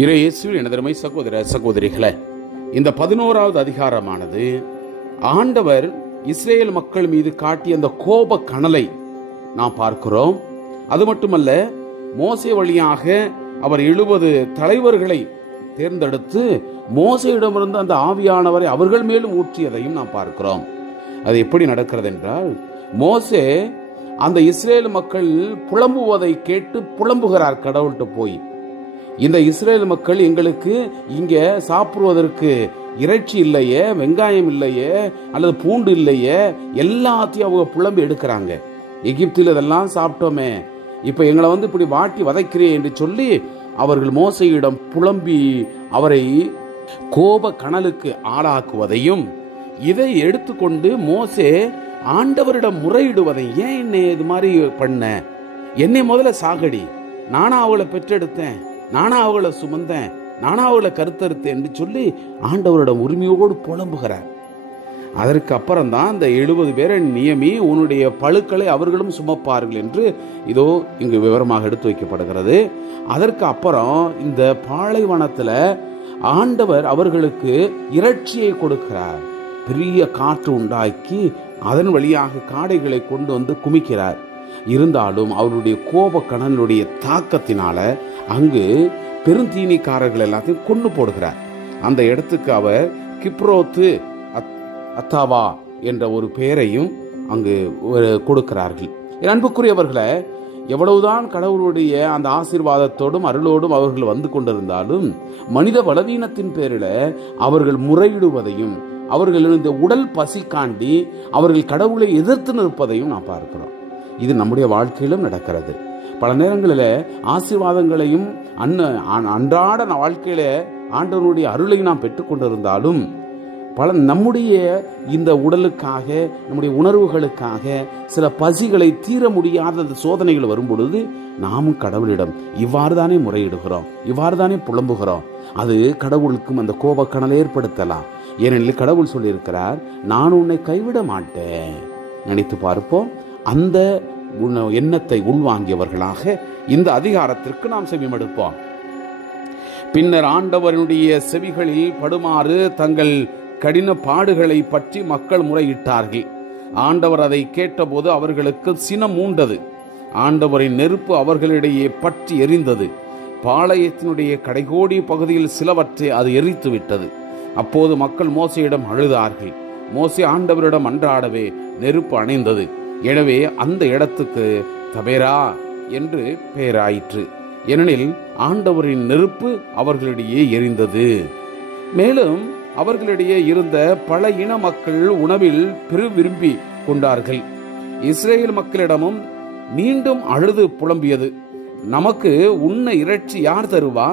இயேசுவில் எனதருமை சகோதர சகோதரிகளே, இந்த 11வது அதிகாரமானது ஆண்டவர் இஸ்ரேல் மக்கள் மீது காட்டிய அந்த கோப கனலை நாம் பார்க்கிறோம். அது மட்டுமல்ல, மோசே வழியாக அவர் 70 தலைவர்களை தேர்ந்தெடுத்து மோசேயிடமிருந்து அந்த ஆவியானவரை அவர்கள் மேலும் ஊற்றியதையும் நாம் பார்க்கிறோம். அது எப்படி நடக்கிறது என்றால், மோசே அந்த இஸ்ரேல் மக்கள் புலம்புவதை கேட்டு புலம்புகிறார் கடவுள்கிட்ட போய். இந்த இஸ்ரேல் மக்கள் எங்களுக்கு இங்க சாப்பிடுவதற்கு இறைச்சி இல்லையே, வெங்காயம் இல்லையே, அல்லது பூண்டு இல்லையே, எல்லாத்தையும் அவங்க புலம்பி எடுக்கிறாங்க. எகிப்தில் இதெல்லாம் சாப்பிட்டோமே, இப்ப எங்களை இப்படி வாட்டி வதைக்கிறே என்று சொல்லி அவர்கள் மோசையிடம் புலம்பி அவரை கோப கனலுக்கு ஆளாக்குவதையும், இதை எடுத்துக்கொண்டு மோசே ஆண்டவரிடம் முறையிடுவதை, ஏன் என்னை இது மாதிரி பண்ண, என்னை முதல்ல சாகடி, நானா அவளை பெற்றெடுத்தேன், நானா அவளை சுமந்தேன், நானா அவளை கருத்தறுத்தேன் என்று சொல்லி ஆண்டவரிடம் உரிமையோடு புலம்புகிறார். அதற்கு அப்புறம் தான் இந்த 70 பேரை நியமி, உன்னுடைய பழுக்களை அவர்களும் சுமப்பார்கள் என்று இதோ இங்கு விவரமாக எடுத்து வைக்கப்படுகிறது. அதற்கு அப்புறம் இந்த பாலைவனத்துல ஆண்டவர் அவர்களுக்கு இறைச்சியை கொடுக்கிறார். பெரிய காற்று உண்டாக்கி அதன் வழியாக காடைகளை கொண்டு வந்து குமிக்கிறார். இருந்தாலும் அவருடைய கோப கனலுடைய தாக்கத்தினால அங்கு பெருந்தீனிக்காரர்கள் எல்லாத்தையும் கொண்டு போடுகிறார். அந்த இடத்துக்கு அவர் கிப்ரோத்து அத்தாவா என்ற ஒரு பெயரையும் அங்கு கொடுக்கிறார்கள். அன்புக்குரியவர்களே, எவ்வளவுதான் கடவுளுடைய அந்த ஆசீர்வாதத்தோடும் அருளோடும் அவர்கள் வந்து கொண்டிருந்தாலும் மனித பலவீனத்தின் பேரில் அவர்கள் முறையிடுவதையும், அவர்கள் இந்த உடல் பசி காண்டி அவர்கள் கடவுளை எதிர்த்து நிற்பதையும் நாம் பார்க்கிறோம். இது நம்முடைய வாழ்க்கையிலும் நடக்கிறது. பல நேரங்களில் ஆசீர்வாதங்களையும் அன்றாட வாழ்க்கையில ஆண்டவருடைய அருளையும் நாம் பெற்றுக்கொண்டிருந்தாலும் நம்முடைய இந்த உடலுக்காக, நம்முடைய உணர்வுகளுக்காக சில பசிகளை தீர முடியாத சோதனைகள் வரும் பொழுது நாமும் கடவுளிடம் இவ்வாறு தானே முறையிடுகிறோம், இவ்வாறு தானே புலம்புகிறோம். அது கடவுளுக்கும் அந்த கோபக்கணலை ஏற்படுத்தலாம். ஏனெனில் கடவுள் சொல்லியிருக்கிறார், நான் உன்னை கைவிட மாட்டேன். நினைத்து பார்ப்போம். அந்த எண்ணத்தை உள்வாங்கியவர்களாக இந்த அதிகாரத்திற்கு நாம் செவிமடுப்போம். பின்னர் ஆண்டவருடைய செவிகளில் படுமாறு தங்கள் கடின பாடுகளை பற்றி மக்கள் முறையிட்டார்கள். ஆண்டவர் அதை கேட்டபோது அவர்களுக்கு சினம் மூண்டது. ஆண்டவரின் நெருப்பு அவர்களிடையே பற்றி எரிந்தது. பாளையத்தினுடைய கடைகோடி பகுதியில் சிலவற்றை அது எரித்து விட்டது. அப்போது மக்கள் மோசையிடம் அழுதார்கள். மோசே ஆண்டவரிடம் அன்றாடவே நெருப்பு அணைந்தது. எனவே அந்த இடத்துக்கு தபேரா என்று பெயராயிற்று. ஏனெனில் ஆண்டவரின் நெருப்பு அவர்களிடையே எரிந்தது. மேலும் அவர்களிடையே இருந்த பல இன மக்கள் உணவில் விரும்பி கொண்டார்கள். இஸ்ரேல் மக்களிடமும் மீண்டும் அழுது புலம்பியது, நமக்கு உண்ண இறைச்சி யார் தருவா?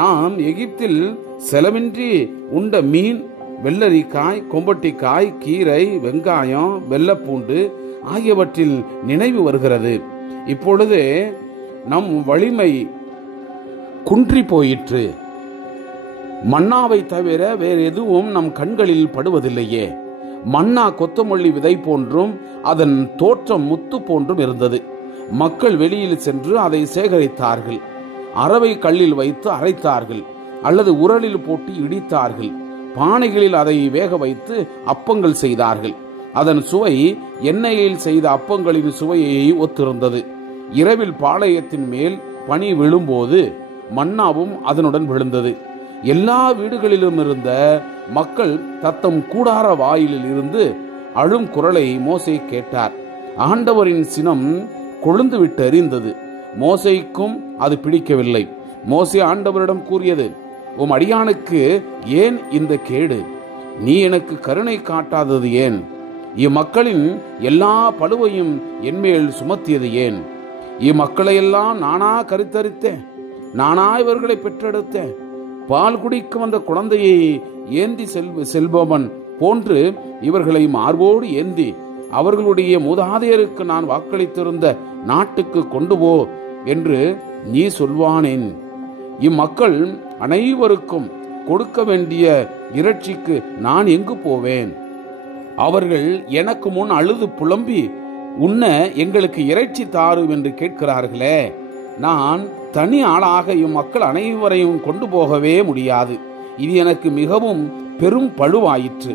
நாம் எகிப்தில் செலவின்றி உண்ட மீன், வெள்ளரிக்காய், கொம்பட்டிக்காய், கீரை, வெங்காயம், வெள்ளப்பூண்டு ஆகியவற்றில் நினைவு வருகிறது. இப்பொழுது நம் வலிமை குன்றி போயிற்று. மன்னாவை தவிர வேறு எதுவும் நம் கண்களில் படுவதில்லையே. மன்னா கொத்தமல்லி விதை போன்றும் அதன் தோற்றம் முத்து போன்றும் இருந்தது. மக்கள் வெளியில் சென்று அதை சேகரித்தார்கள். அரவை கல்லில் வைத்து அரைத்தார்கள், அல்லது உரலில் போட்டு இடித்தார்கள். பானைகளில் அதை வேக வைத்து அப்பங்கள் செய்தார்கள். அதன் சுவை எண்ணெயில் செய்த அப்பங்களின் சுவையை ஒத்திருந்தது. இரவில் பாளையத்தின் மேல் பனி விழும்போது மன்னாவும் அதனுடன் விழுந்தது. எல்லா வீடுகளிலும் இருந்த மக்கள் தத்தம் கூடார வாயிலில் இருந்து அழும் குரலை மோசே கேட்டார். ஆண்டவரின் சினம் கொழுந்து விட்டு எரிந்தது. மோசேக்கும் அது பிடிக்கவில்லை. மோசே ஆண்டவரிடம் கூறியது, உம் அடியானுக்கு ஏன் இந்த கேடு? நீ எனக்கு கருணை காட்டாதது ஏன்? இம்மக்களின் எல்லா பழுவையும் என்மேல் சுமத்தியது ஏன்? இம்மக்களையெல்லாம் நானா கருத்தரித்தேன், நானா இவர்களை பெற்றெடுத்தேன். பால் குடிக்கும் அந்த குழந்தையை ஏந்தி செல்பவன் போன்று இவர்களை மார்போடு ஏந்தி அவர்களுடைய மூதாதையருக்கு நான் வாக்களித்திருந்த நாட்டுக்கு கொண்டு போ என்று நீ சொல்வானேன்? இம்மக்கள் அனைவருக்கும் கொடுக்க வேண்டிய இறைச்சிக்கு நான் எங்கு போவேன்? அவர்கள் எனக்கு முன் அழுது புலம்பி உண்ண எங்களுக்கு இறைச்சி தாரும் என்று கேட்கிறார்களே. நான் தனி ஆளாக இம்மக்கள் அனைவரையும் கொண்டு போகவே முடியாது. இது எனக்கு மிகவும் பெரும் பழுவாயிற்று.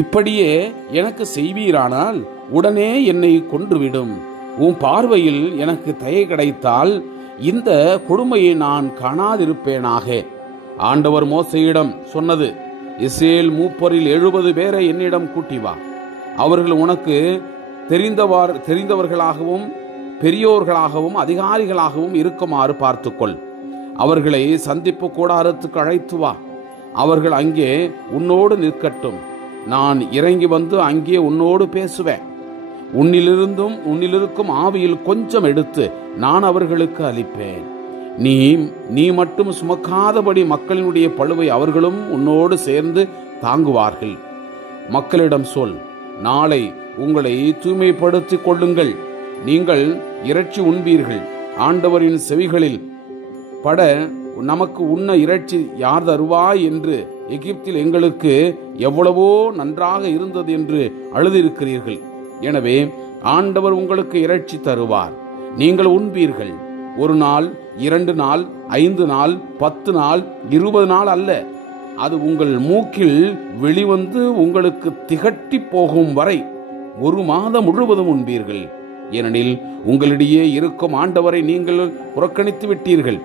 இப்படியே எனக்கு செய்வீரானால் உடனே என்னை கொன்றுவிடும். உன் பார்வையில் எனக்கு தயை கிடைத்தால் இந்த கொடுமையை நான் காணாதிருப்பேனாக. ஆண்டவர் மோசேயிடம் சொன்னது, இஸ்ரேல் மூப்பரில் 70 பேரை என்னிடம் கூட்டி வா. அவர்கள் உனக்கு தெரிந்தவர்களாகவும் பெரியோர்களாகவும் அதிகாரிகளாகவும் இருக்குமாறு பார்த்துக்கொள். அவர்களை சந்திப்பு கூடாரத்துக்கு அழைத்து வா. அவர்கள் அங்கே உன்னோடு நிற்கட்டும். நான் இறங்கி வந்து அங்கே உன்னோடு பேசுவேன். உன்னிலிருக்கும் ஆவியில் கொஞ்சம் எடுத்து நான் அவர்களுக்கு அளிப்பேன். நீ மட்டும் சுமக்காதபடி மக்களினுடைய பழுவை அவர்களும் உன்னோடு சேர்ந்து தாங்குவார்கள். மக்களிடம் சொல், நாளை உங்களை தூய்மைப்படுத்திக் கொள்ளுங்கள். நீங்கள் இறைச்சி உண்பீர்கள். ஆண்டவரின் செவிகளில் பட நமக்கு உண்ண இறைச்சி யார் தருவாய் என்று எகிப்தில் எங்களுக்கு எவ்வளவோ நன்றாக இருந்தது என்று அழுதிருக்கிறீர்கள். எனவே ஆண்டவர் உங்களுக்கு இறைச்சி தருவார். நீங்கள் உண்பீர்கள். 1 நாள், 2 நாள், 5 நாள், 10 நாள், 20 நாள் அல்ல. அது உங்கள் மூக்கில் வெளிவந்து உங்களுக்கு திகட்டி போகும் வரை 1 மாதம் முழுவதும் உண்பீர்கள். ஏனெனில் உங்களிடையே இருக்கும் ஆண்டவரை நீங்கள் புறக்கணித்து விட்டீர்கள்.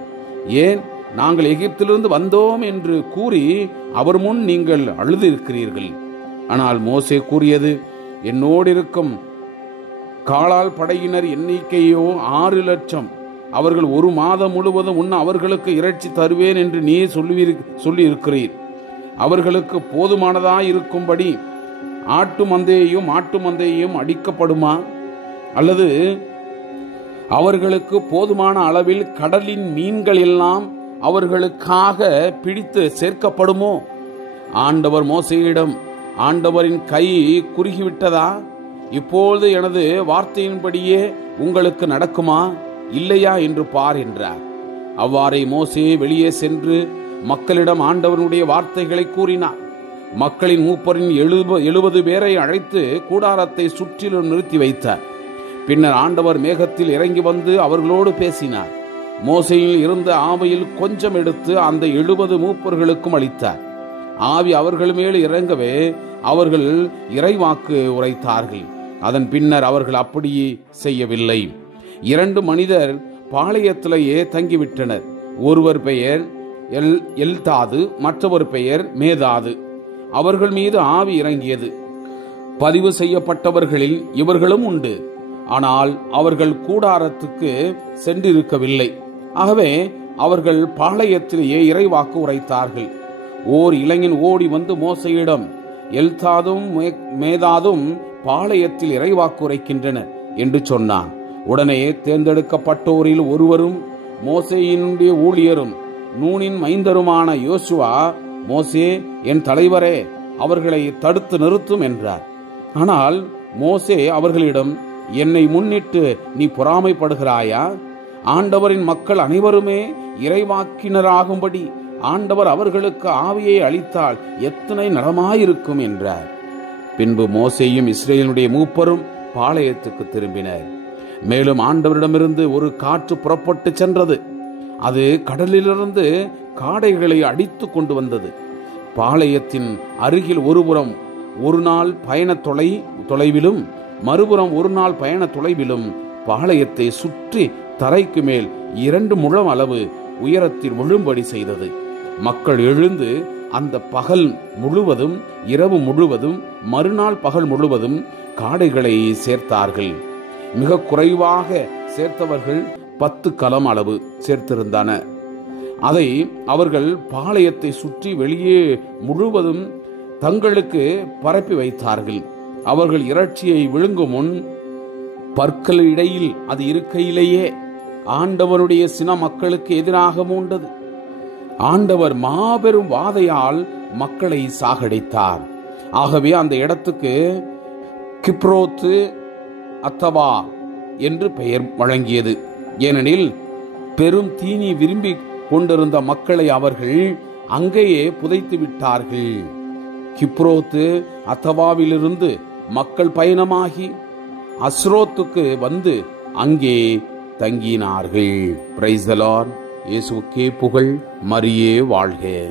ஏன், நாங்கள் எகிப்திலிருந்து வந்தோம் என்று கூறி அவர் முன் நீங்கள் அழுதிருக்கிறீர்கள். ஆனால் மோசே கூறியது, என்னோடு இருக்கும் காலால் படையினர் எண்ணிக்கையோ 6 லட்சம். அவர்கள் 1 மாதம் முழுவதும் உண்ண அவர்களுக்கு இறைச்சி தருவேன் என்று நீ சொல்லி இருக்கிறீர். அவர்களுக்கு போதுமானதாய் இருக்கும்படி ஆட்டு மந்தையையும் மாட்டு மந்தையையும் அடிக்கப்படுமா? அல்லது அவர்களுக்கு போதுமான அளவில் கடலின் மீன்கள் எல்லாம் அவர்களுக்காக பிடித்து சேர்க்கப்படுமோ? ஆண்டவர் மோசேயிடம், ஆண்டவரின் கை குறுகிவிட்டதா? இப்பொழுது எனது வார்த்தையின்படியே உங்களுக்கு நடக்குமா இல்லையா என்று பார் என்றார். அவ்வாறே மோசே வெளியே சென்று மக்களிடம் ஆண்டவனுடைய வார்த்தைகளை கூறினார். மக்களின் மூப்பரின் 70 பேரை அழைத்து கூடாரத்தை சுற்றிலும் நிறுத்தி வைத்தார். பின்னர் ஆண்டவர் மேகத்தில் இறங்கி வந்து அவர்களோடு பேசினார். மோசேயில் இருந்த ஆவியில் கொஞ்சம் எடுத்து அந்த 70 மூப்பர்களுக்கும் அளித்தார். ஆவி அவர்கள் மேல் இறங்கவே அவர்கள் இறைவாக்கு உரைத்தார்கள். அதன் பின்னர் அவர்கள் அப்படியே செய்யவில்லை. 2 மனிதர் பாளையத்திலேயே தங்கிவிட்டனர். ஒருவர் பெயர் எல்தாது, மற்றவர் பெயர் மேதாது. அவர்கள் மீது ஆவி இறங்கியது. பதிவு செய்யப்பட்டவர்களில் இவர்களும் உண்டு. ஆனால் அவர்கள் கூடாரத்துக்கு சென்றிருக்கவில்லை. ஆகவே அவர்கள் பாளையத்திலேயே இறைவாக்கு உரைத்தார்கள். ஓர் இளைஞன் ஓடி வந்து மோசேயிடம், எல்தாதும் மேதாதும் பாளையத்தில் இறைவாக்கு உரைக்கின்றனர் என்று சொன்னான். உடனே தேர்ந்தெடுக்கப்பட்டோரில் ஒருவரும் மோசேயினுடைய ஊழியரும் நூனின் மைந்தருமான யோசுவா, மோசே, என் தலைவரே, அவர்களை தடுத்து நிறுத்தும் என்றார். ஆனால் மோசே அவர்களிடம், என்னை முன்னிட்டு நீ பொறாமைப்படுகிறாயா? ஆண்டவரின் மக்கள் அனைவருமே இறைவாக்கினராகும்படி ஆண்டவர் அவர்களுக்கு ஆவியை அளித்தால் எத்தனை நலமாயிருக்கும் என்றார். பின்பு மோசேயும் இஸ்ரேலுடைய மூப்பரும் பாளையத்துக்கு திரும்பினர். மேலும் ஆண்டவரிடமிருந்து ஒரு காற்று புறப்பட்டு சென்றது. அது கடலிலிருந்து காடைகளை அடித்து கொண்டு வந்தது. பாளையத்தின் அருகில் ஒருபுறம் 1 நாள் பயண தொலைவிலும் மறுபுறம் 1 நாள் பயண தொலைவிலும் பாளையத்தை சுற்றி தரைக்கு மேல் 2 முழம் அளவு உயரத்தில் விழும்படி செய்தது. மக்கள் எழுந்து அந்த பகல் முழுவதும் இரவு முழுவதும் மறுநாள் பகல் முழுவதும் காடைகளை சேர்த்தார்கள். மிக குறைவாக சேர்த்தவர்கள் 10 கலம் அளவு சேர்த்திருந்தனர். அதை அவர்கள் பாளையத்தை சுற்றி வெளியே முழுவதும் தங்களுக்கு பரப்பி வைத்தார்கள். அவர்கள் இறைச்சியை விழுங்கும் முன் பற்கள் இடையில் அது இருக்கையிலேயே ஆண்டவருடைய சின மக்களுக்கு எதிராக மூண்டது. ஆண்டவர் மாபெரும் வாதையால் மக்களை சாகடித்தார். ஆகவே அந்த இடத்துக்கு கிப்ரோத்து அத்தவா என்று பெயர் வழங்கியது. ஏனெனில் பெரும் தீனி விரும்பி கொண்டிருந்த மக்களை அவர்கள் அங்கேயே புதைத்து விட்டார்கள். கிப்ரோத்து அத்தவாவிலிருந்து மக்கள் பயணமாகி அஸ்ரோத்துக்கு வந்து அங்கே தங்கினார்கள். Praise the Lord. இயேசுவுக்கே புகழ். மரியே வாழ்க.